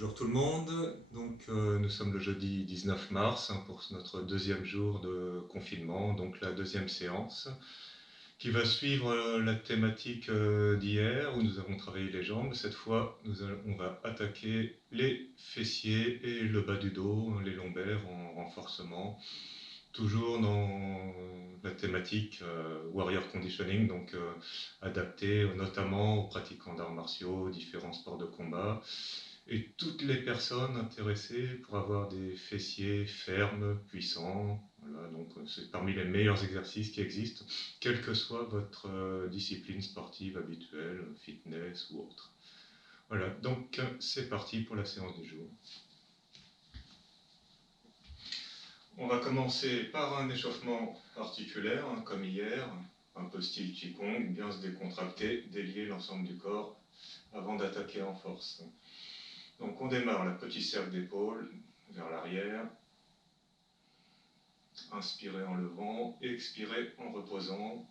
Bonjour tout le monde, donc nous sommes le jeudi 19 mars pour notre deuxième jour de confinement, donc la deuxième séance qui va suivre la thématique d'hier où nous avons travaillé les jambes. Cette fois, on va attaquer les fessiers et le bas du dos, les lombaires en renforcement, toujours dans la thématique warrior conditioning, donc adapté notamment aux pratiquants d'arts martiaux, différents sports de combat. Et toutes les personnes intéressées pour avoir des fessiers fermes, puissants. Voilà, donc c'est parmi les meilleurs exercices qui existent, quelle que soit votre discipline sportive habituelle, fitness ou autre. Voilà, donc c'est parti pour la séance du jour. On va commencer par un échauffement articulaire, comme hier, un peu style Qigong, bien se décontracter, délier l'ensemble du corps avant d'attaquer en force. Donc on démarre le petit cercle d'épaule vers l'arrière. Inspirez en levant, expirez en reposant.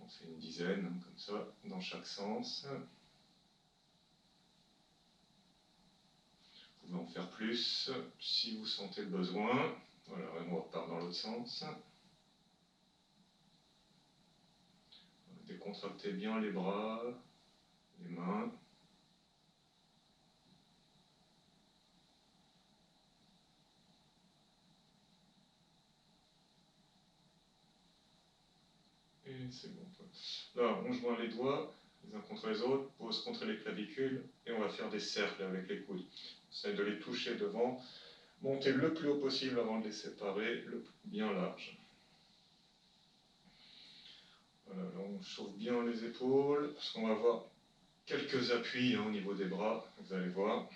On fait une dizaine, comme ça, dans chaque sens. Vous pouvez en faire plus si vous sentez le besoin. Voilà, on repart dans l'autre sens. Décontractez bien les bras, les mains. Et c'est bon. Là, on joint les doigts, les uns contre les autres, pose contre les clavicules, et on va faire des cercles avec les coudes. Essayez de les toucher devant, montez le plus haut possible avant de les séparer, bien large. Voilà, là on chauffe bien les épaules, parce qu'on va avoir quelques appuis au niveau des bras, vous allez voir.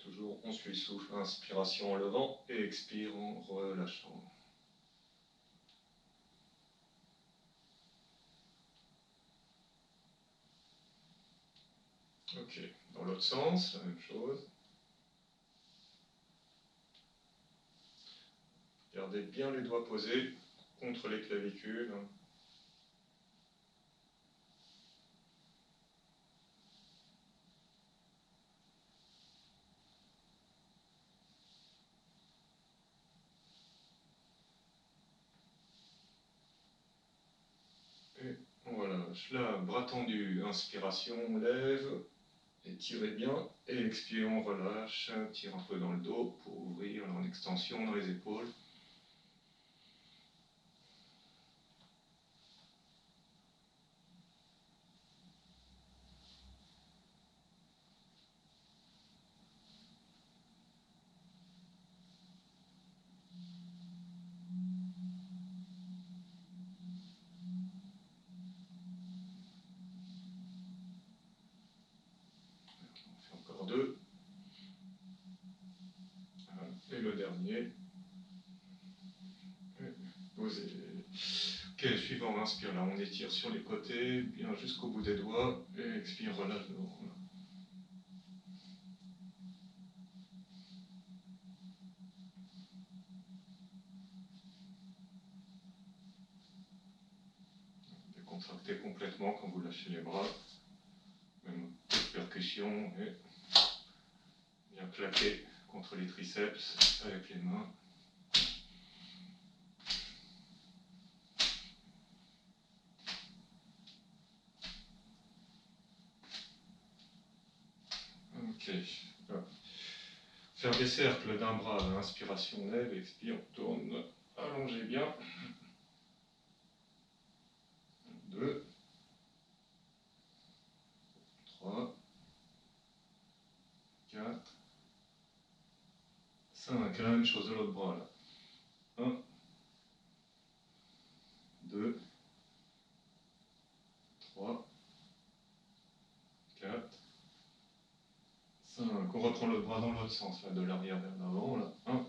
Toujours, on suit le souffle, inspiration en levant et expire en relâchant. Ok, dans l'autre sens, la même chose. Gardez bien les doigts posés contre les clavicules. Et on relâche. Là, bras tendu, inspiration, on lève, étirez bien, et expire, on relâche, tire un peu dans le dos pour ouvrir en extension dans les épaules. Encore deux. Et le dernier. Posez. Ok, suivant, on inspire là, on étire sur les côtés, bien jusqu'au bout des doigts, et expire, relâche devant. Décontractez complètement quand vous lâchez les bras, même petite percussion, et bien claquer contre les triceps avec les mains. Ok. Faire des cercles d'un bras, inspiration, lève, expire, tourne, allongez bien. 2, 3, 4, 5. La même chose de l'autre bras là. 1, 2, 3, 4, 5. On reprend l'autre bras dans l'autre sens, là, de l'arrière vers l'avant. Là. 1,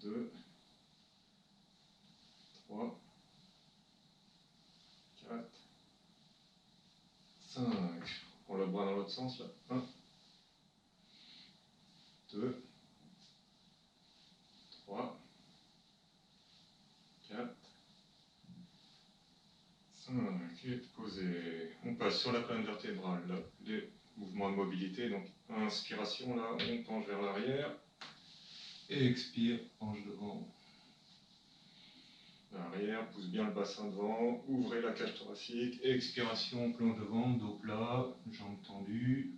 2, 3, 4, 5. On prend le bras dans l'autre sens. Là. 1, 2, 5, posé. On passe sur la colonne vertébrale, là, les mouvements de mobilité. Donc, inspiration, là, on penche vers l'arrière. Et expire, penche devant. Arrière, pousse bien le bassin devant, ouvrez la cage thoracique, expiration, plonge devant, dos plat, jambes tendues.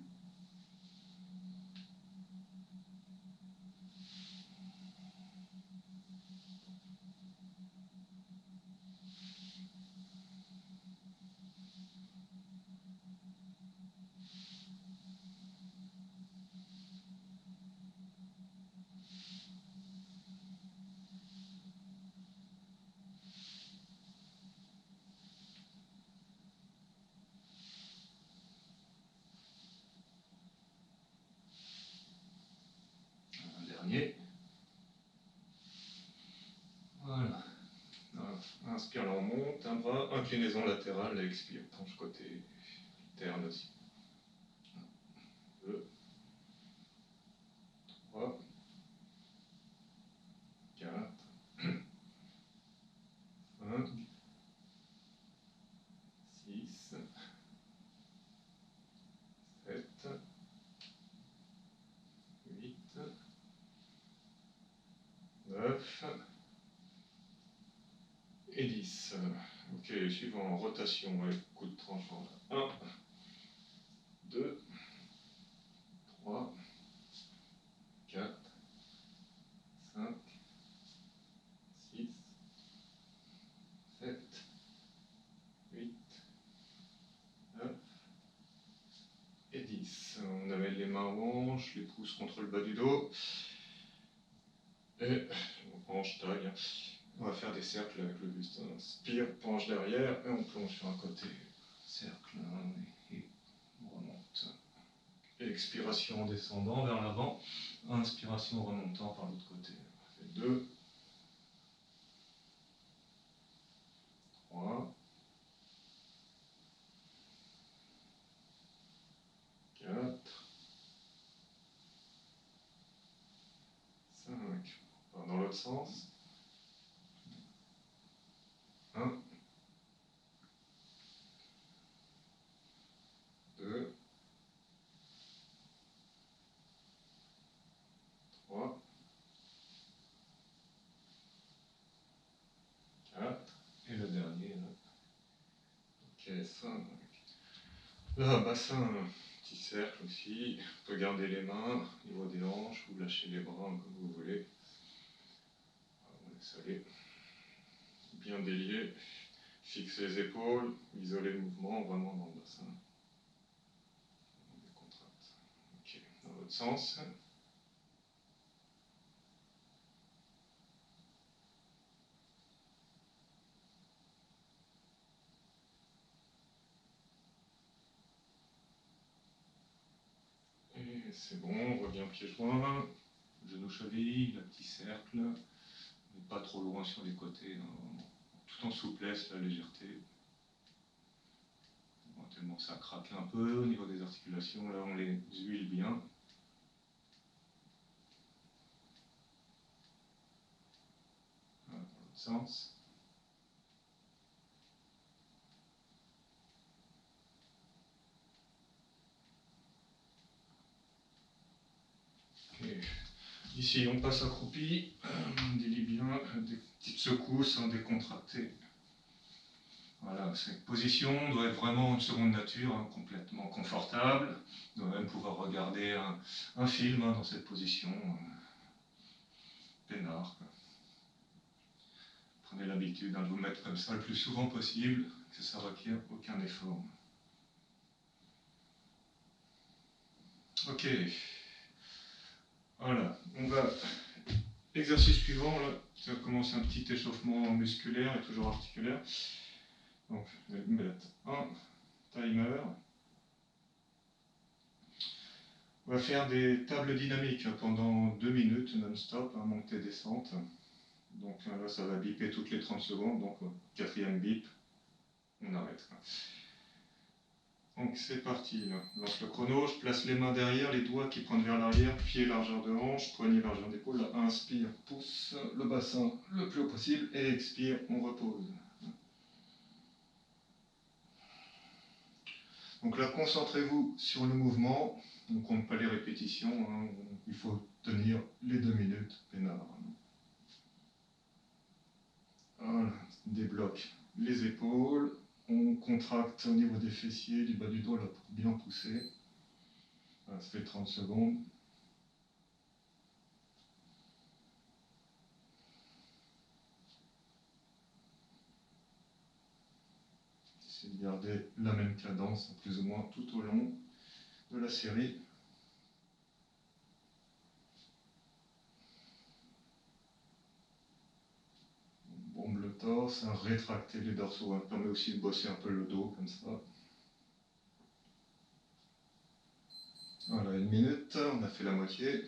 Un dernier. Voilà. Inspire, là on monte, un bras, inclinaison latérale, expire, penche côté interne aussi. 2, 3, 4, 5, 6, 7, 8, 9 et 10. Ok, suivant, rotation, ouais, coup de tranchant. 1, 2, 3, 4, 5, 6, 7, 8, 9 et 10. On amène les mains aux hanches, les pouces contre le bas du dos. Et on hanche taille. On va faire des cercles avec le buste. Inspire, penche derrière et on plonge sur un côté. Cercle et on remonte. Expiration en descendant vers l'avant. Inspiration remontant par l'autre côté. On fait 2, 3, 4, 5. Dans l'autre sens. 1, 2, 3, 4. Et le dernier. Là. Ok, 5. Là, bassin, petit cercle aussi. On peut garder les mains au niveau des hanches ou lâcher les bras comme vous voulez. On laisse aller. Bien délié. Fixez les épaules, isolez le mouvement vraiment dans le bassin. Des contractes. Ok, dans l'autre sens. Et c'est bon, on revient pieds joints, genou cheville, le petit cercle, mais pas trop loin sur les côtés, hein, tout en souplesse, la légèreté. Bon, tellement ça craque un peu au niveau des articulations, là on les huile bien. Voilà, dans l'autre sens. Okay. Ici, on passe accroupi, on délie bien, des petites secousses, hein, décontractées. Voilà, cette position doit être vraiment une seconde nature, hein, complètement confortable. On doit même pouvoir regarder un film hein, dans cette position, peinard. Quoi. Prenez l'habitude hein, de vous mettre comme ça le plus souvent possible, que ça ne requiert aucun effort. Ok. Voilà, on va. Exercice suivant, là, ça commence un petit échauffement musculaire et toujours articulaire. Donc, je vais mettre un timer. On va faire des tables dynamiques pendant 2 minutes non-stop, hein, montée-descente. Donc là, ça va biper toutes les 30 secondes. Donc, quatrième bip, on arrête. Donc c'est parti, là. Lance le chrono, je place les mains derrière, les doigts qui pointent vers l'arrière, pied largeur de hanche, poignet largeur d'épaule. Là, inspire, pousse le bassin le plus haut possible et expire, on repose. Donc là, concentrez-vous sur le mouvement. On ne compte pas les répétitions. Hein. Il faut tenir les 2 minutes, peinard. Voilà, débloque les épaules. On contracte au niveau des fessiers, du bas du dos, là, pour bien pousser. Voilà, ça fait 30 secondes. Essayez de garder la même cadence, plus ou moins tout au long de la série. On bombe le torse, hein, rétracter les dorsaux, hein, permet aussi de bosser un peu le dos comme ça. Voilà, 1 minute, on a fait la moitié.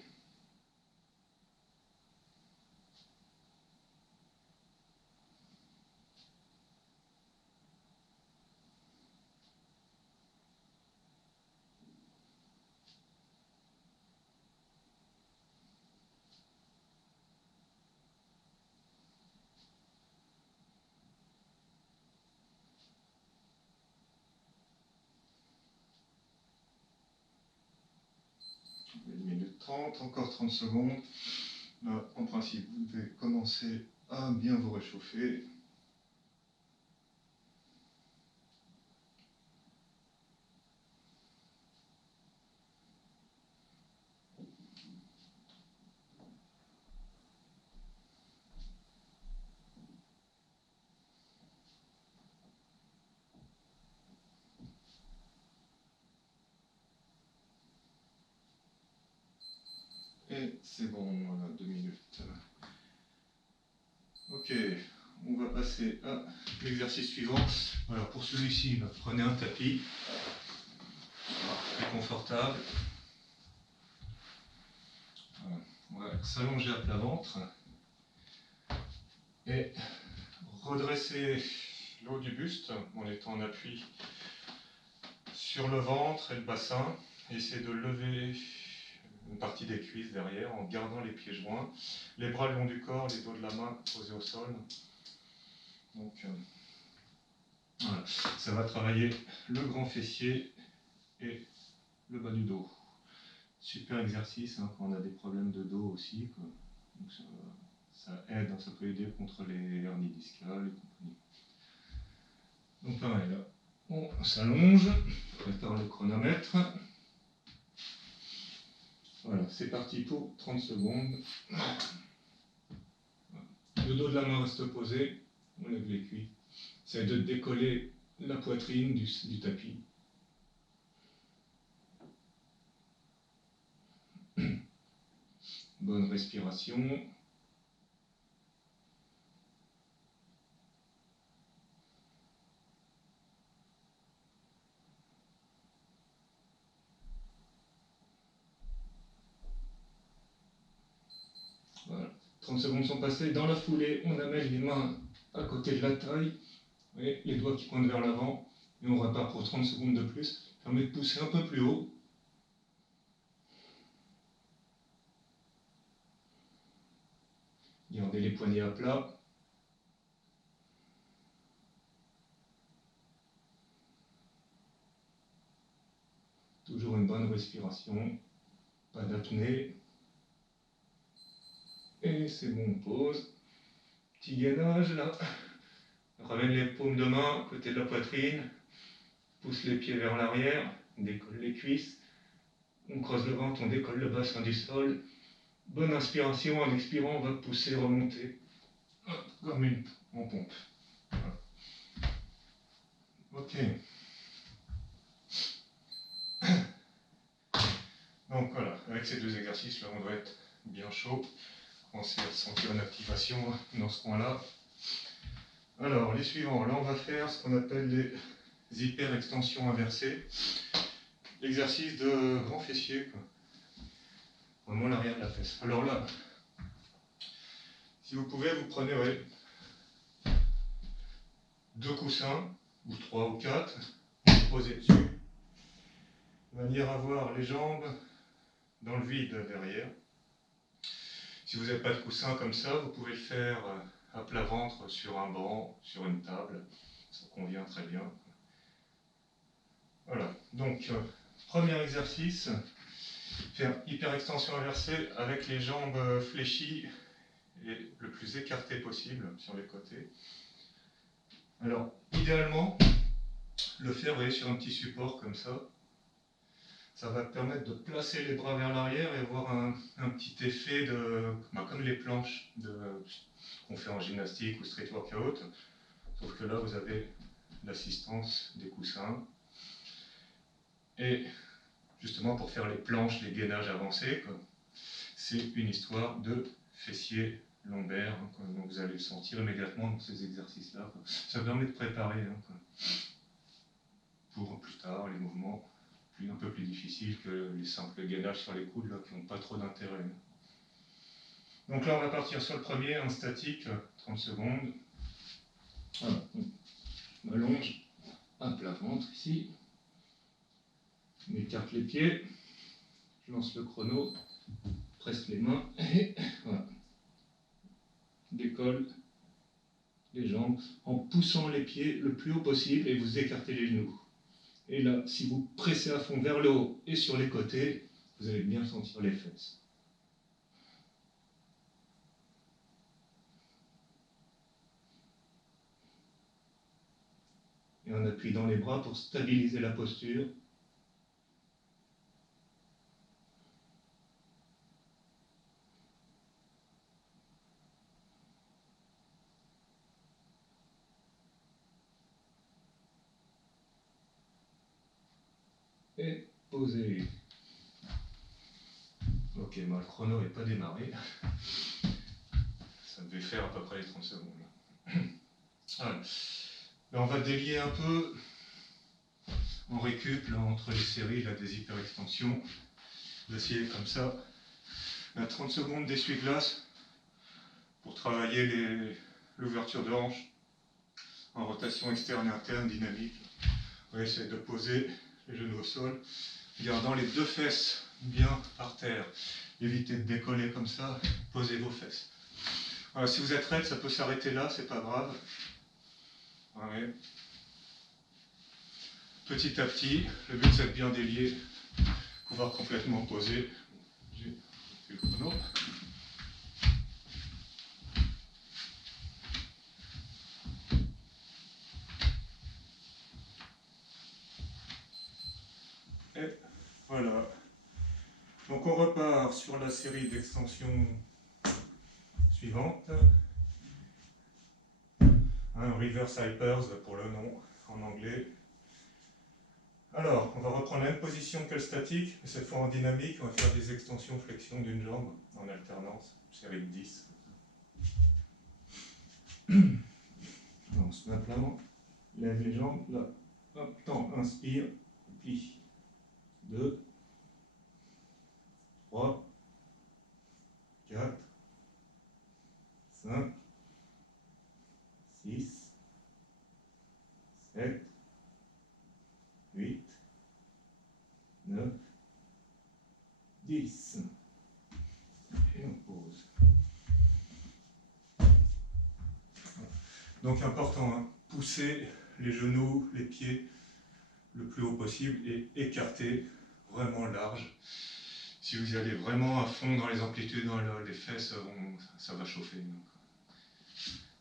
Minute 30, encore 30 secondes. Là, en principe, vous devez commencer à bien vous réchauffer. Et c'est bon, voilà, 2 minutes. Ok, on va passer à l'exercice suivant. Voilà, pour celui-ci, prenez un tapis. Très confortable. Voilà. On va s'allonger à plat ventre. Et redresser le haut du buste en étant en appui sur le ventre et le bassin. Essayez de lever une partie des cuisses derrière en gardant les pieds joints. Les bras le long du corps, les doigts de la main posés au sol. Donc voilà, ça va travailler le grand fessier et le bas du dos. Super exercice hein, quand on a des problèmes de dos aussi. Quoi. Donc ça aide, ça peut aider contre les hernies discales et compagnie. Donc pareil, là, on s'allonge, on prépare le chronomètre. Voilà, c'est parti pour 30 secondes. Le dos de la main reste posé, on lève les cuisses. C'est de décoller la poitrine du tapis. Bonne respiration. Voilà. 30 secondes sont passées. Dans la foulée, on amène les mains à côté de la taille. Et les doigts qui pointent vers l'avant. Et on repart pour 30 secondes de plus. Ça permet de pousser un peu plus haut. Gardez les poignets à plat. Toujours une bonne respiration. Pas d'apnée. Et c'est bon, on pose. Petit gainage là. Ramène les paumes de main côté de la poitrine. Pousse les pieds vers l'arrière. Décolle les cuisses. On creuse le ventre, on décolle le bassin du sol. Bonne inspiration, en expirant, on va pousser, remonter. Hop, comme en pompe. Voilà. Ok. Donc voilà, avec ces deux exercices, là, on doit être bien chaud. Commencer à sentir une activation dans ce coin-là. Alors, les suivants, là, on va faire ce qu'on appelle les hyper-extensions inversées. L'exercice de grand fessier, quoi. Vraiment l'arrière de la fesse. Alors là, si vous pouvez, vous prenez deux coussins, ou 3 ou 4, vous posez dessus, de manière à avoir les jambes dans le vide derrière. Si vous n'avez pas de coussin comme ça, vous pouvez le faire à plat ventre sur un banc, sur une table, ça convient très bien. Voilà, donc premier exercice, faire hyperextension inversée avec les jambes fléchies et le plus écartées possible sur les côtés. Alors, idéalement, le faire, vous voyez, sur un petit support comme ça. Ça va permettre de placer les bras vers l'arrière et avoir un petit effet de, comme les planches qu'on fait en gymnastique ou street workout. Sauf que là, vous avez l'assistance des coussins. Et justement, pour faire les planches, les gainages avancés, c'est une histoire de fessier lombaire. Donc vous allez le sentir immédiatement dans ces exercices-là. Ça permet de préparer pour plus tard les mouvements un peu plus difficiles que les simples gainages sur les coudes là, qui n'ont pas trop d'intérêt. Donc là, on va partir sur le premier, en statique, 30 secondes. Voilà. Je m'allonge à plat ventre ici. Je m'écarte les pieds. Je lance le chrono. Presse les mains. Et voilà. Décolle les jambes en poussant les pieds le plus haut possible et vous écartez les genoux. Et là, si vous pressez à fond vers le haut et sur les côtés, vous allez bien sentir les fesses. Et on appuie dans les bras pour stabiliser la posture. Et posez. Ok, moi le chrono n'est pas démarré. Ça devait faire à peu près les 30 secondes. Voilà. Là, on va délier un peu. On récup là, entre les séries là, des hyperextensions. On va essayer comme ça. Là, 30 secondes d'essuie-glace pour travailler l'ouverture de hanche en rotation externe et interne dynamique. On va essayer de poser les genoux au sol, gardant les deux fesses bien par terre. Évitez de décoller comme ça, posez vos fesses. Voilà, si vous êtes raide, ça peut s'arrêter là, c'est pas grave. Ouais. Petit à petit, le but c'est de bien délier, pouvoir complètement poser. J'ai fait le chrono. Et voilà. Donc on repart sur la série d'extensions suivante. Reverse hypers pour le nom en anglais. Alors, on va reprendre la même position que le statique, mais cette fois en dynamique. On va faire des extensions-flexions d'une jambe en alternance, série de 10. On se met à plat, lève les jambes, là, hop, temps, inspire, plie. 2, 3, 4, 5, 6, 7, 8, 9, 10. Et on pose. Donc important, hein, pousser les genoux, les pieds le plus haut possible et écarter vraiment large. Si vous y allez vraiment à fond dans les amplitudes, dans les fesses, ça va chauffer.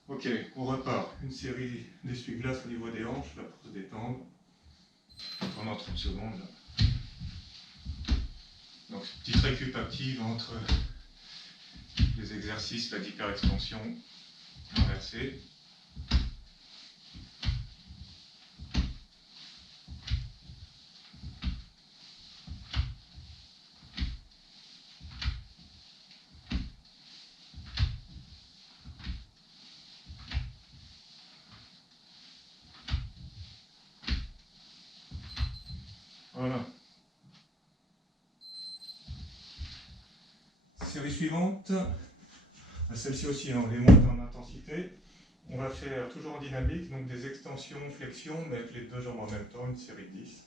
Ok, on repart. Une série d'essuie-glaces au niveau des hanches, là, pour se détendre. Pendant 30 secondes. Là. Donc, petite récup active entre les exercices d'hyperextension inversée. Voilà. Série suivante. Celle-ci aussi, on les monte en intensité. On va faire toujours en dynamique, donc des extensions, flexions, mais avec les deux jambes en même temps, une série de 10.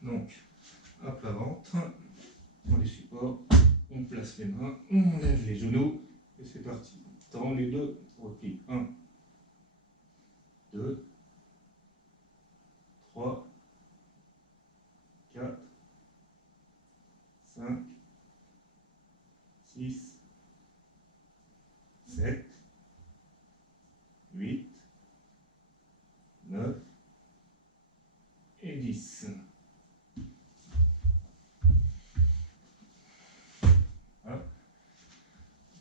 Donc, à plat ventre, on les supports, on place les mains, on lève les genoux, et c'est parti. Tends les deux, repli. 1, 2, 3, 4, 5, 6, 7, 8, 9 et 10. Voilà.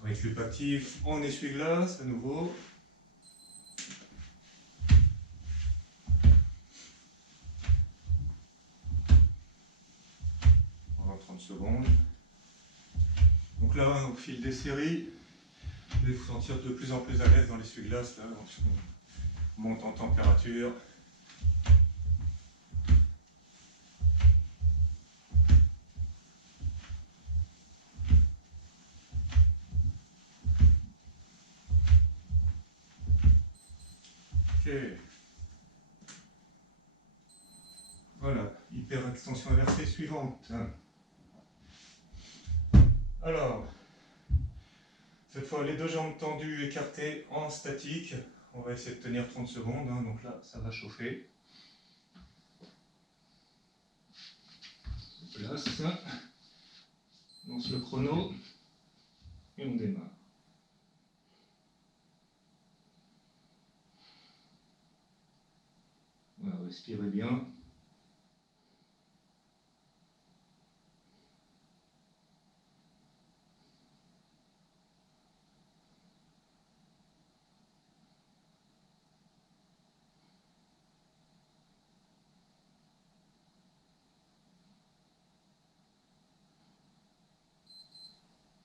Récupératif en essuie-glace à nouveau. Pendant 30 secondes. Donc là, au fil des séries, vous allez vous sentir de plus en plus à l'aise dans l'essuie-glace. On monte en température. Ok. Voilà, hyper extension inversée suivante. Alors, cette fois, les deux jambes tendues, écartées en statique. On va essayer de tenir 30 secondes, hein, donc là, ça va chauffer. On place, on lance le chrono et on démarre. Voilà, respirez bien.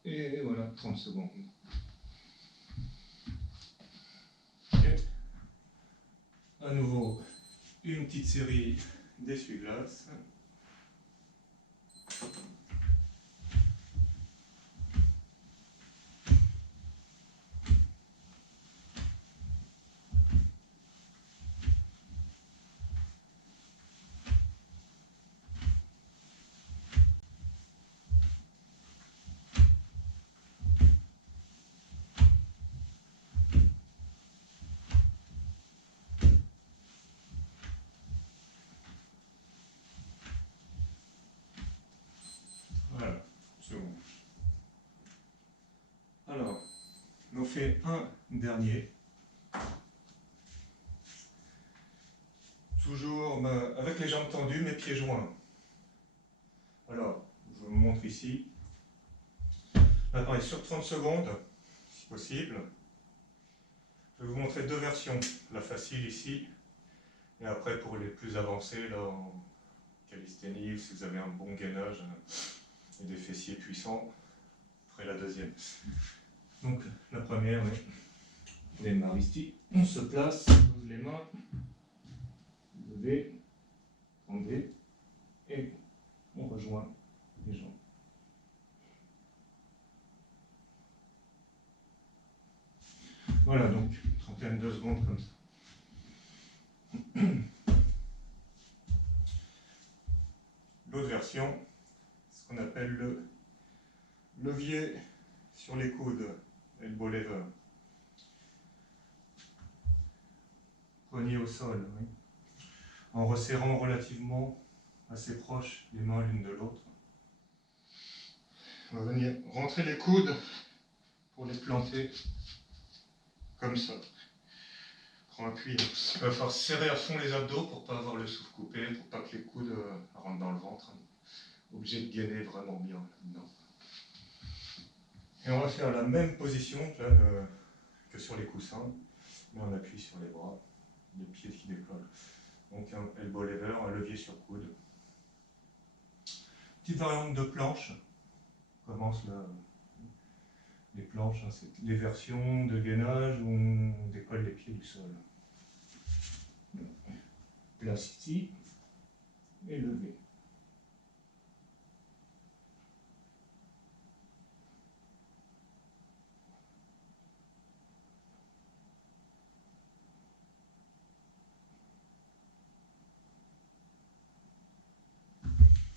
Et voilà, 30 secondes. Et à nouveau, une petite série d'essuie-glaces. Voilà, c'est bon. Alors, on fait un dernier. Toujours avec les jambes tendues, mes pieds joints. Alors, je vous montre ici. Là, pareil, sur 30 secondes, si possible. Je vais vous montrer deux versions. La facile ici, et après pour les plus avancés, là, en calisthénie, si vous avez un bon gainage et des fessiers puissants, vous ferez la deuxième. Donc, la première, oui. On démarre ici. On se place, on pose les mains, levez, tendez, et on rejoint les jambes. Voilà, donc, une trentaine de secondes comme ça. L'autre version, ce qu'on appelle le levier sur les coudes, elbow lever. Poignet au sol, oui. En resserrant relativement assez proche les mains l'une de l'autre. On va venir rentrer les coudes pour les planter comme ça. Prends appui. Il va falloir serrer à fond les abdos pour ne pas avoir le souffle coupé, pour pas que les coudes rentrent dans le ventre. Obligé de gainer vraiment bien là-dedans. Et on va faire la même position là, que sur les coussins, mais on appuie sur les bras, les pieds qui décollent. Donc un elbow lever, un levier sur coude. Petite variante de planche. On commence là. Les planches, hein, c'est les versions de gainage où on décolle les pieds du sol. Place ici et lever.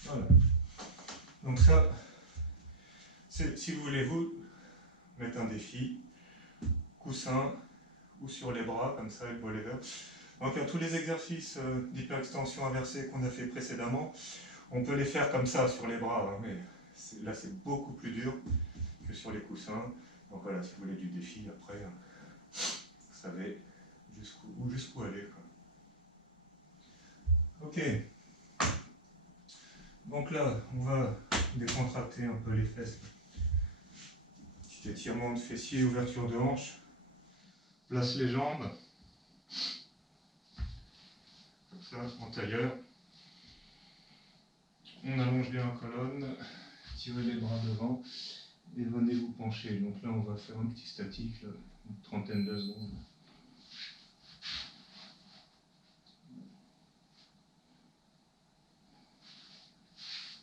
Voilà. Donc ça, si vous voulez vous mettre un défi, coussin ou sur les bras, comme ça, elbow lever, Donc tous les exercices d'hyperextension inversée qu'on a fait précédemment, on peut les faire comme ça sur les bras, hein, mais là c'est beaucoup plus dur que sur les coussins. Donc voilà, si vous voulez du défi, après, vous savez jusqu'où aller, quoi. Ok. Donc là, on va décontracter un peu les fesses. Petit étirement de fessier, ouverture de hanche. Place les jambes. Comme ça, en tailleur. On allonge bien la colonne. Tirez les bras devant. Et venez vous pencher. Donc là, on va faire un petit statique, là, une trentaine de secondes.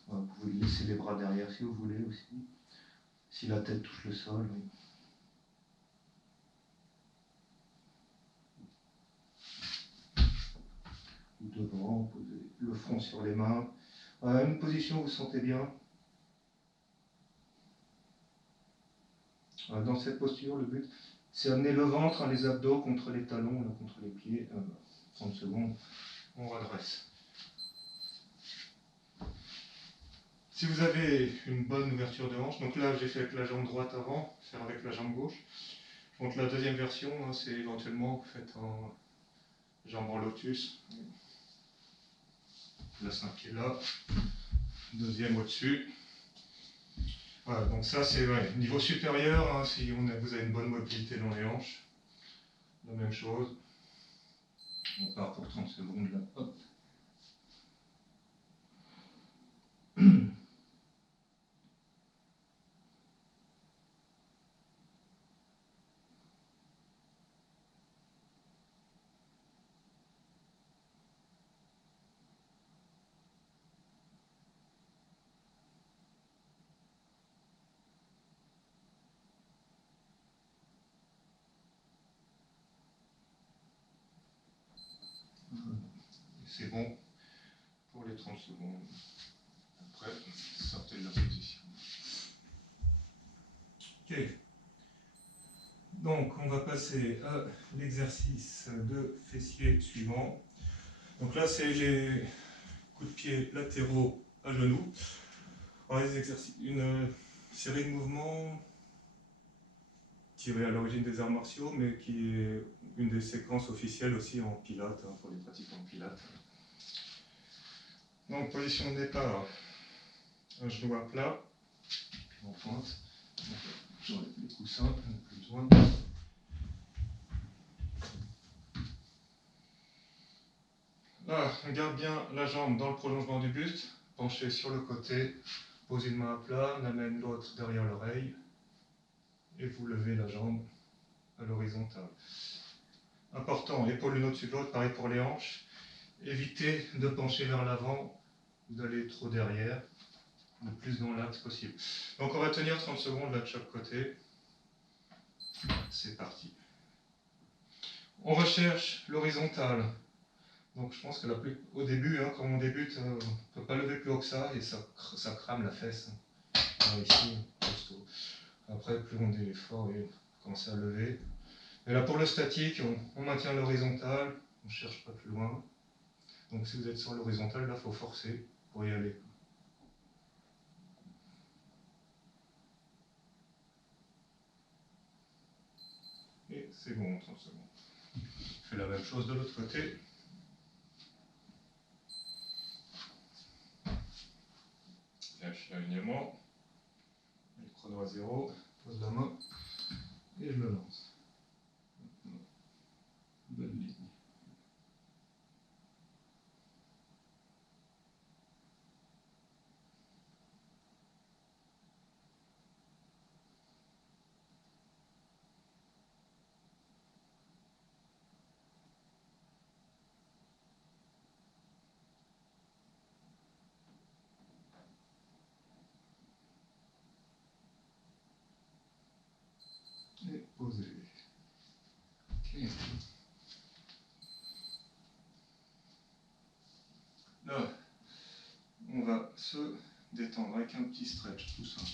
Vous pouvez laisser les bras derrière si vous voulez aussi. Si la tête touche le sol, oui. Ou devant, posez le front sur les mains. Une position où vous sentez bien. Dans cette posture, le but, c'est amener le ventre, hein, les abdos contre les talons, là, contre les pieds. 30 secondes, on redresse. Si vous avez une bonne ouverture de hanche, donc là j'ai fait avec la jambe droite avant, faire avec la jambe gauche. Donc la deuxième version, hein, c'est éventuellement vous faites en jambe en lotus. Place un pied là, deuxième au-dessus. Voilà, donc ça c'est niveau supérieur, hein, si vous avez une bonne mobilité dans les hanches. La même chose. On part pour 30 secondes là. Hop. C'est bon pour les 30 secondes. Après, sortez de la position. Ok. Donc, on va passer à l'exercice de fessier suivant. Donc là, c'est les coups de pied latéraux à genoux. Alors, une série de mouvements tirés à l'origine des arts martiaux, mais qui est une des séquences officielles aussi en pilates, hein, pour les pratiquants en pilates. Donc, position de départ, un genou à plat, en pointe. J'enlève les coussins, on n'a plus besoin. Là, on garde bien la jambe dans le prolongement du buste, penché sur le côté, posez une main à plat, on amène l'autre derrière l'oreille, et vous levez la jambe à l'horizontale. Important, épaule l'une au-dessus de l'autre, pareil pour les hanches. Évitez de pencher vers l'avant, d'aller trop derrière, le plus dans l'axe possible. Donc on va tenir 30 secondes là de chaque côté. C'est parti. On recherche l'horizontale. Donc je pense que au début, hein, quand on débute, on ne peut pas lever plus haut que ça, et ça crame la fesse. Ici, costaud. Après, plus on est fort, et on commence à lever. Et là, pour le statique, on maintient l'horizontale, on ne cherche pas plus loin. Donc si vous êtes sur l'horizontale, là, il faut forcer pour y aller. Et c'est bon, 30 secondes. Je fais la même chose de l'autre côté. Lâche l'alignement. Le chrono à 0. Pose la main. Et je me lance. Bonne ligne. Et poser. Okay. Là, on va se détendre avec un petit stretch, tout simple.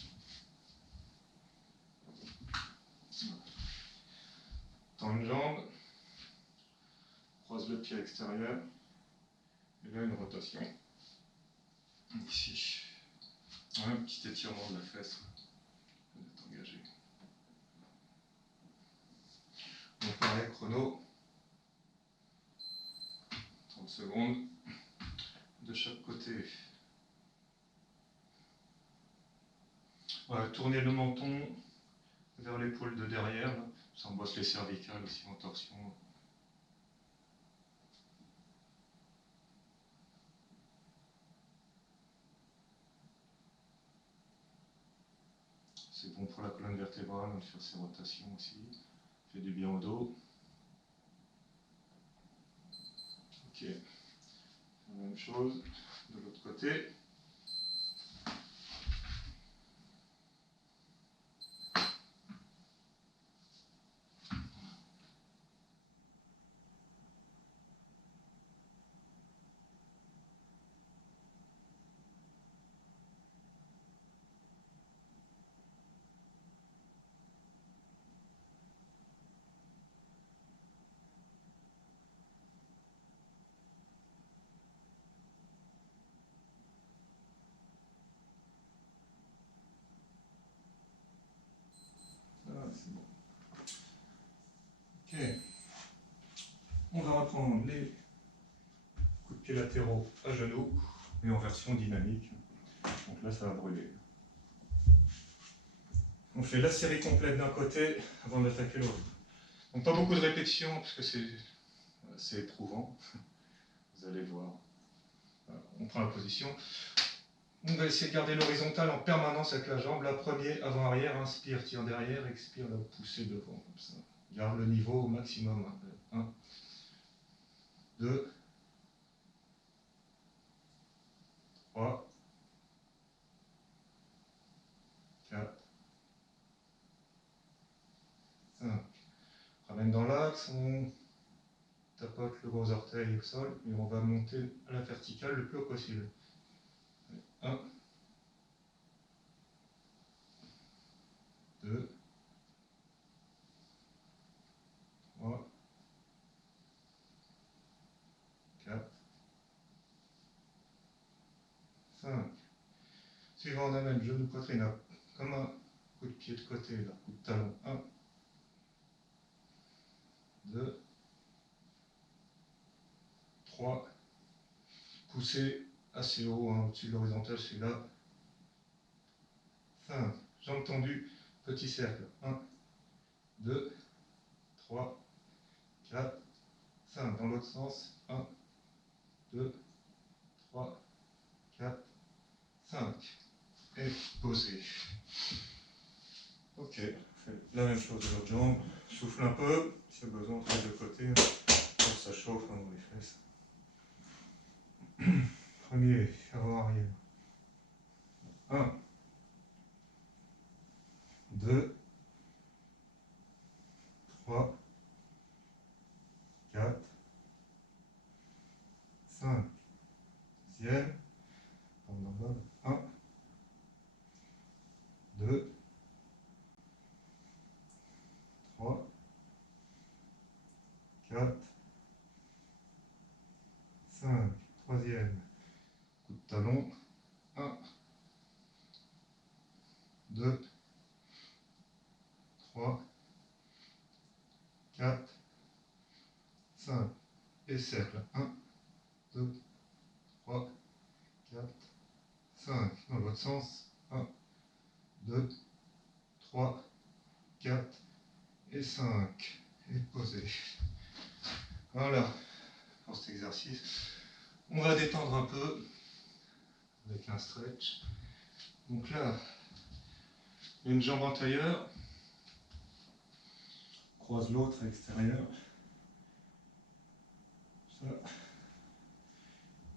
Tends une jambe, croise le pied extérieur. Et là, une rotation. Ici. Un petit étirement de la fesse. Vous êtes engagé. Donc pareil, chrono. 30 secondes de chaque côté. Voilà, tournez le menton vers l'épaule de derrière. Là. Ça embosse les cervicales aussi en torsion. C'est bon pour la colonne vertébrale de faire ces rotations aussi. Fait du bien au dos. Ok. La même chose de l'autre côté. Ah, c'est bon. Ok. On va reprendre les coups de pied latéraux à genoux, mais en version dynamique. Donc là, ça va brûler. On fait la série complète d'un côté avant d'attaquer l'autre. Donc pas beaucoup de répétitions parce que c'est éprouvant. Vous allez voir. Voilà, on prend la position. On va essayer de garder l'horizontale en permanence avec la jambe. La première, avant-arrière, inspire, tire derrière, expire, la pousser devant, comme ça. Garde le niveau au maximum. 1, 2, 3, 4, 5. Ramène dans l'axe, on tapote le gros orteil au sol et on va monter à la verticale le plus haut possible. 1, 2, 3, 4, 5. Suivant, on amène genou, poitrine up, comme un coup de pied de côté, là, coup de talon. 1, 2, 3. Poussez assez haut, hein, au-dessus de l'horizontale, celui-là. 5. Jambes tendues, petit cercle. 1, 2, 3, 4, 5. Dans l'autre sens. 1, 2, 3, 4, 5. Et posez. Ok, on fait la même chose de l'autre jambe. Souffle un peu, si besoin, entre les deux côtés. Ça chauffe dans les fesses. Premier, avant-arrière. 1, 2, 3, 4, 5. Deuxième. 1, 2, 3, 4, 5. Troisième. Coup de talon. 1, 2, 3, 4, 5. Et cercle. 1, 2, 3, 4, 5. Dans l'autre sens. 1, 2, 3, 4 et 5. Et posez. Voilà. Pour cet exercice, on va détendre un peu avec un stretch. Donc là, une jambe en tailleur. Croise l'autre à l'extérieur. Ça.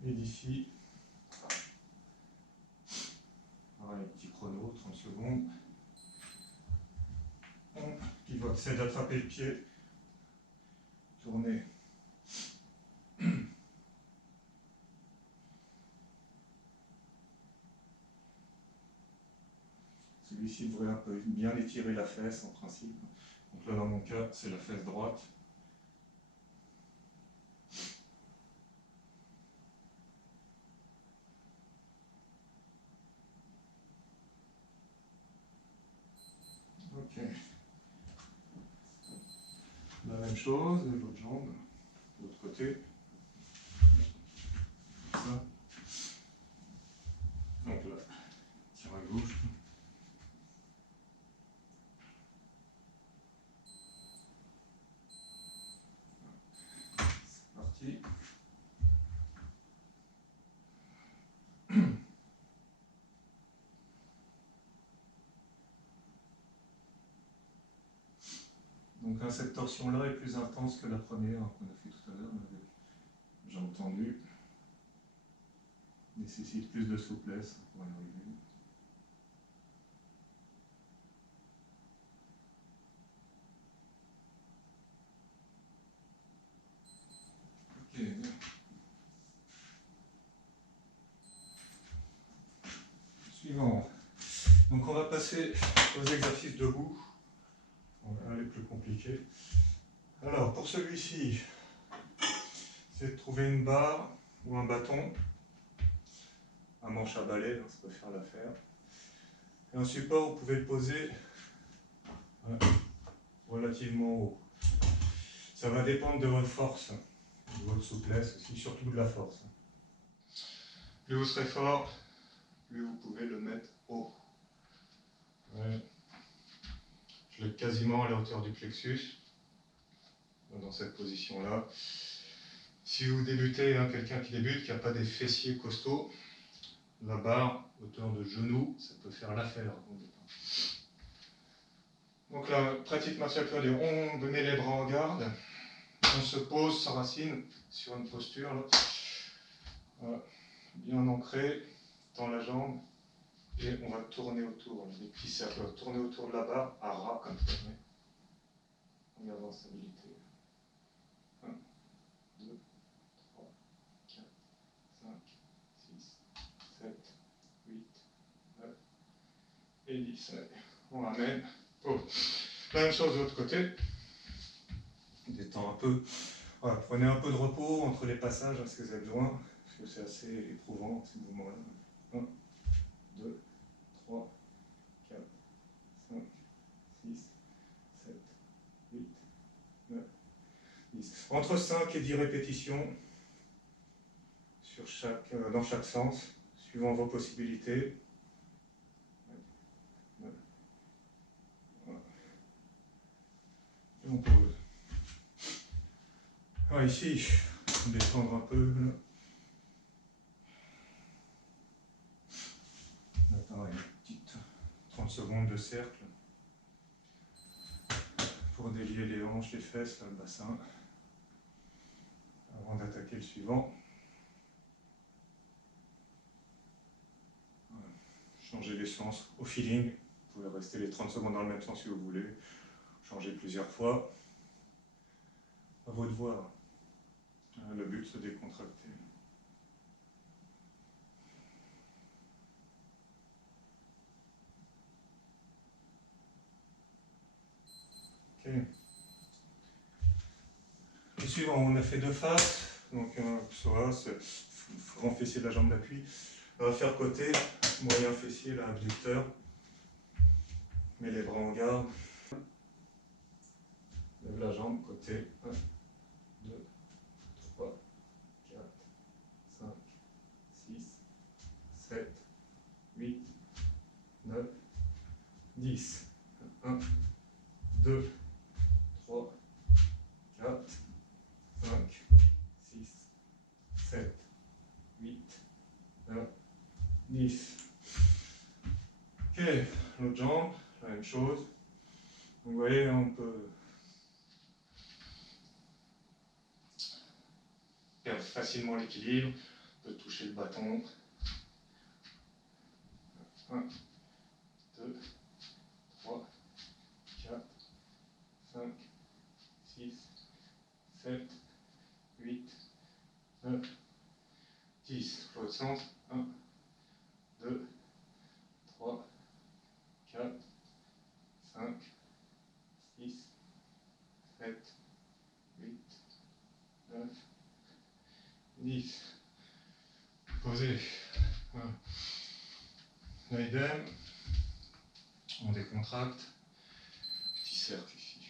Et d'ici. Pareil, petit chrono, 30 secondes. On pivote, c'est d'attraper le pied. Tourner. Celui-ci devrait un peu bien étirer la fesse en principe. Donc là, dans mon cas, c'est la fesse droite. Même chose, de l'autre jambe, de l'autre côté. Comme ça. Donc là, tire à gauche. C'est parti. Donc cette torsion-là est plus intense que la première qu'on a fait tout à l'heure, avec jambes tendues. Nécessite plus de souplesse pour y arriver. Ok, bien. Suivant. Donc on va passer aux exercices debout. On va aller plus compliqué. Alors pour celui-ci, c'est de trouver une barre ou un bâton, un manche à balai, ça peut faire l'affaire. Et un support, vous pouvez le poser relativement haut. Ça va dépendre de votre force, de votre souplesse aussi, surtout de la force. Plus vous serez fort, plus vous pouvez le mettre haut. Ouais. Je l'ai quasiment à la hauteur du plexus, dans cette position-là. Si vous débutez, quelqu'un qui débute, qui n'a pas des fessiers costauds, la barre, hauteur de genou, ça peut faire l'affaire. Donc la pratique martiale pure, on met les bras en garde, on se pose, s'enracine sur une posture, là. Voilà. Bien ancré dans la jambe, et on va tourner autour, des petits cercles, tourner autour de la barre, à ras comme ça, en gardant la stabilité. 1, 2, 3, 4, 5, 6, 7, 8, 9 et 10. Allez, on ramène. Oh. La même chose de l'autre côté. On détend un peu. Voilà, prenez un peu de repos entre les passages, si vous avez besoin, parce que c'est assez éprouvant ces mouvements-là. 1, 2, 3, 4, 5, 6, 7, 8, 9, 10. Entre 5 et 10 répétitions sur dans chaque sens, suivant vos possibilités. Voilà. Et on pose. Alors ici, on va détendre un peu. Là. On a pareil, une petite 30 secondes de cercle pour délier les hanches, les fesses, là, le bassin, avant d'attaquer le suivant. Voilà. Changez les sens au feeling. Vous pouvez rester les 30 secondes dans le même sens si vous voulez. Changer plusieurs fois. À vous de voir. Le but, c'est de décontracter. Ok. Le suivant, on a fait deux faces. Donc, psoas, grand fessier de la jambe d'appui. On va faire côté, moyen fessier, là, abducteur. Mets les bras en garde. Lève la jambe, côté. 1, 2, 3, 4, 5, 6, 7, 8, 9, 10. 1, 2, 3, 4, 5, 6, 7, 8, 9, 10. Ok, l'autre jambe, la même chose. Vous voyez, on peut perdre facilement l'équilibre, on peut toucher le bâton. 1, 2, 3, 4, 5, 6, 7, 8, 9, 10. L'autre sens. 1, 2, 3, 4, 5, 6, 7, 8, 9, 10. Posez. Voilà. Là, idem. On décontracte. Petit cercle ici.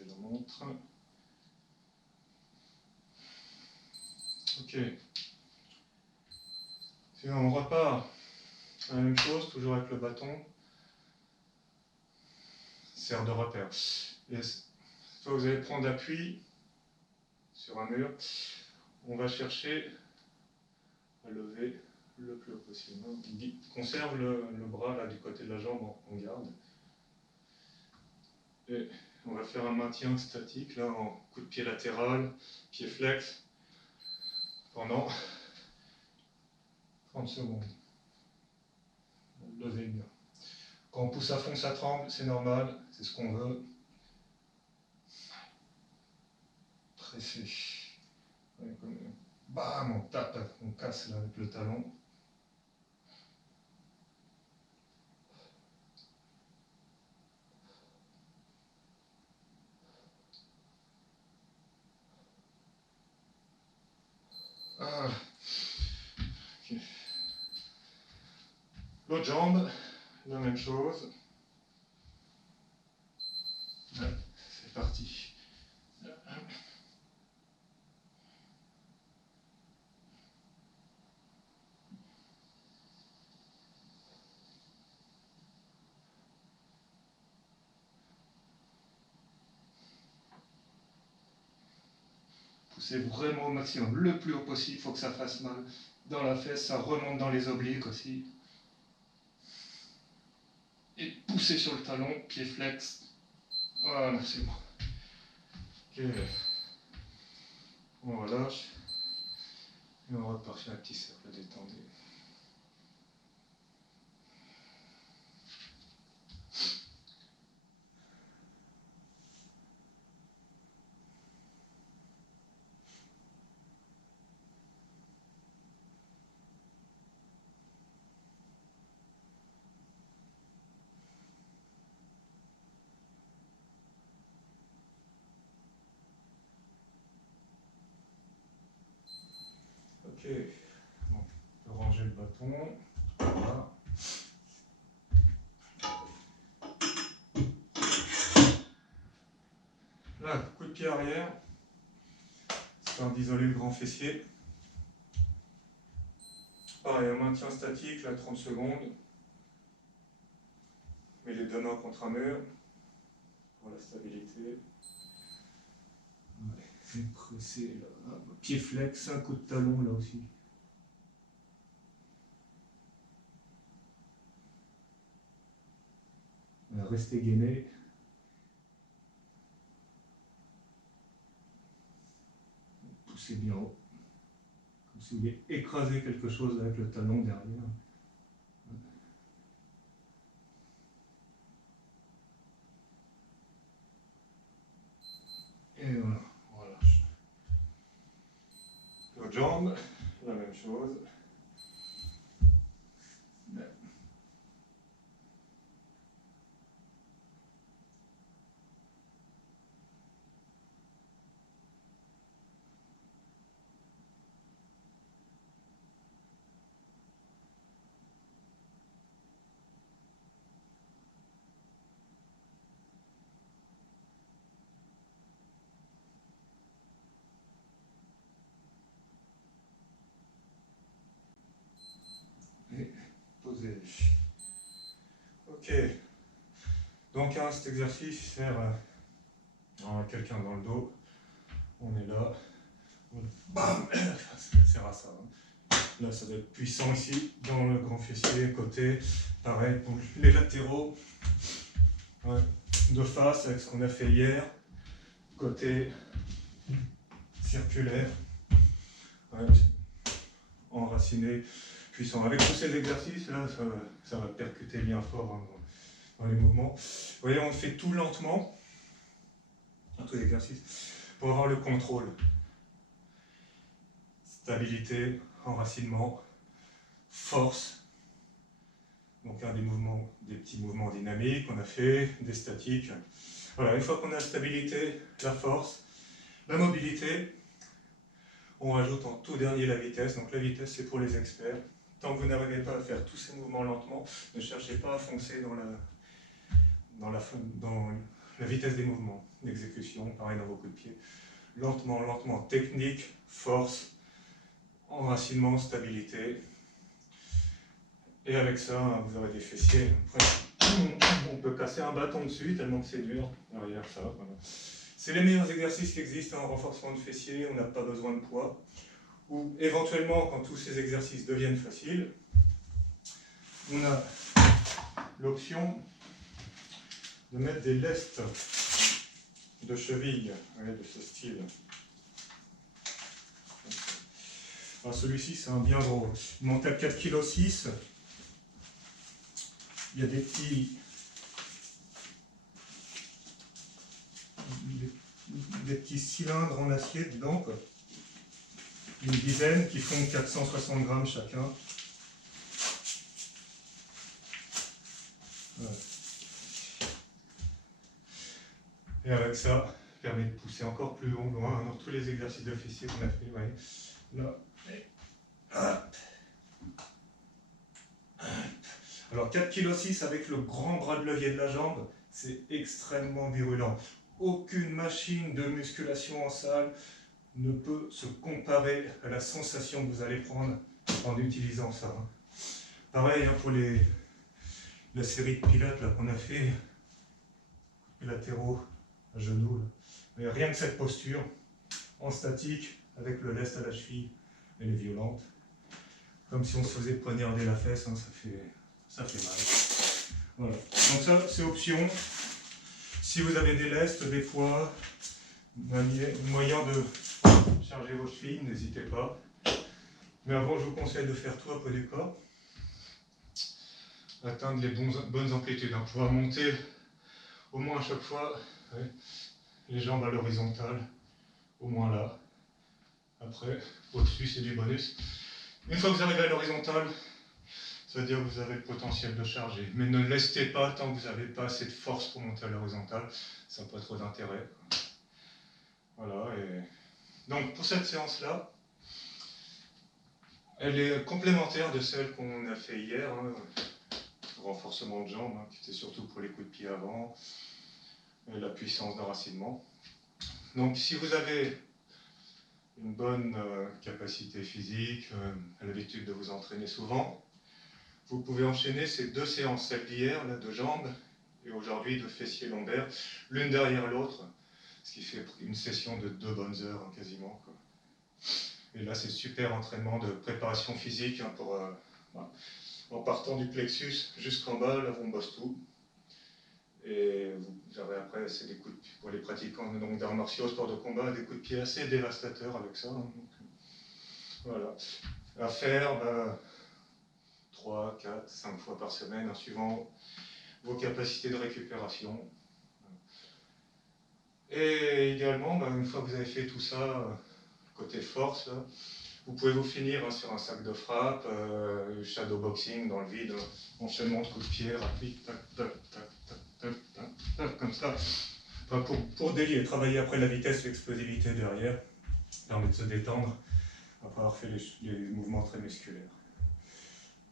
je le montre. Ok. Sinon, on repart. La même chose, toujours avec le bâton. Serre de repère. Yes. Soit vous allez prendre appui sur un mur. On va chercher à lever le plus haut possible. Conserve le bras là du côté de la jambe en garde. Et on va faire un maintien statique là en coup de pied latéral, pied flex pendant 30 secondes. Levez bien. Quand on pousse à fond, ça tremble, c'est normal, c'est ce qu'on veut. Pressé. Bam, on tape, on casse là avec le talon. Ah. Okay. L'autre jambe, la même chose. Ouais, c'est parti. Poussez vraiment au maximum, le plus haut possible, il faut que ça fasse mal dans la fesse, ça remonte dans les obliques aussi. Et poussez sur le talon, pied flex. Voilà, c'est bon. Ok. On relâche. Et on repart sur un petit cercle détendu. Ok. Bon, on peut ranger le bâton. Voilà. Là, coup de pied arrière, histoire d'isoler le grand fessier. Pareil, un maintien statique, là 30 secondes. Mets les deux mains contre un mur pour la stabilité. Ouais, presser là. Pied flex, un coup de talon là aussi. Restez gainé. Poussez bien haut. Comme si vous vouliez écraser quelque chose avec le talon derrière. Et voilà, on relâche. L'autre jambe, la même chose. Et posez. Ok. Donc hein, cet exercice sert à quelqu'un dans le dos. On est là. Bam. Ça sert à ça. Hein. Là, ça doit être puissant ici, dans le grand fessier, côté. Pareil pour les latéraux. Ouais. De face avec ce qu'on a fait hier. Côté circulaire. Ouais. Enraciné, puissant. Avec tous ces exercices, là, ça va percuter bien fort hein, dans les mouvements. Vous voyez, on fait tout lentement, dans tous les exercices, pour avoir le contrôle. Stabilité, enracinement, force. Donc un des mouvements, des petits mouvements dynamiques qu'on a fait, des statiques. Voilà, une fois qu'on a la stabilité, la force, la mobilité, on rajoute en tout dernier la vitesse. Donc la vitesse, c'est pour les experts. Tant que vous n'arrivez pas à faire tous ces mouvements lentement, ne cherchez pas à foncer dans la vitesse des mouvements, d'exécution, pareil dans vos coups de pied. Lentement, lentement, technique, force, enracinement, stabilité. Et avec ça, vous aurez des fessiers. Après, on peut casser un bâton dessus tellement que c'est dur. Derrière ça, voilà. C'est les meilleurs exercices qui existent en renforcement de fessiers, on n'a pas besoin de poids. Ou éventuellement, quand tous ces exercices deviennent faciles, on a l'option de mettre des lestes de cheville, de ce style. Alors celui-ci, c'est un bien gros. Il monte à 4,6 kg. Il y a des petits cylindres en acier dedans, quoi. Une dizaine qui font 460 grammes chacun. Voilà. Et avec ça, permet de pousser encore plus loin dans tous les exercices de fessiers qu'on a fait. Vous voyez. Là. Hop. Alors 4,6 kg avec le grand bras de levier de la jambe, c'est extrêmement virulent. Aucune machine de musculation en salle ne peut se comparer à la sensation que vous allez prendre en utilisant ça. Pareil pour la série de pilates qu'on a fait, les latéraux à genoux. Mais rien que cette posture, en statique, avec le lest à la cheville, elle est violente. Comme si on se faisait poignarder la fesse, ça fait mal. Voilà. Donc ça, c'est option. Si vous avez des lestes, des fois, moyen de charger vos chevilles, n'hésitez pas. Mais avant, je vous conseille de faire tout à poids du corps. Atteindre les bonnes amplitudes. Pouvoir monter au moins à chaque fois les jambes à l'horizontale, au moins là. Après, au-dessus, c'est du bonus. Une fois que vous arrivez à l'horizontale, ça veut dire que vous avez le potentiel de charger. Mais ne lestez pas tant que vous n'avez pas assez de force pour monter à l'horizontale. Ça n'a pas trop d'intérêt. Voilà. Et donc, pour cette séance-là, elle est complémentaire de celle qu'on a fait hier. Renforcement de jambes, qui était surtout pour les coups de pied avant. Et la puissance d'enracinement. Donc, si vous avez une bonne capacité physique, l'habitude de vous entraîner souvent, vous pouvez enchaîner ces deux séances, celle d'hier, de jambes, et aujourd'hui de fessiers lombaires, l'une derrière l'autre, ce qui fait une session de 2 bonnes heures quasiment. Et là, c'est super entraînement de préparation physique en partant du plexus jusqu'en bas, là on bosse tout. Et vous avez après, c'est des coups de pied, pour les pratiquants d'arts martiaux, sport de combat, des coups de pied assez dévastateurs avec ça. Donc, voilà. À faire 3, 4, 5 fois par semaine, en suivant vos capacités de récupération. Et idéalement, une fois que vous avez fait tout ça, côté force, là, vous pouvez vous finir sur un sac de frappe, shadow boxing dans le vide, enchaînement de coups de pied rapide, tac, tac, tac, tac, tac, tac, tac, comme ça. Enfin, pour délier, travailler après la vitesse, l'explosivité derrière, permet de se détendre après avoir fait les mouvements très musculaires.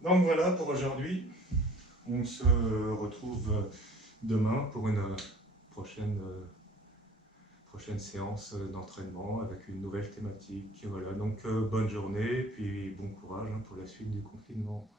Donc voilà pour aujourd'hui. On se retrouve demain pour une prochaine séance d'entraînement avec une nouvelle thématique. Voilà, donc bonne journée et puis bon courage pour la suite du confinement.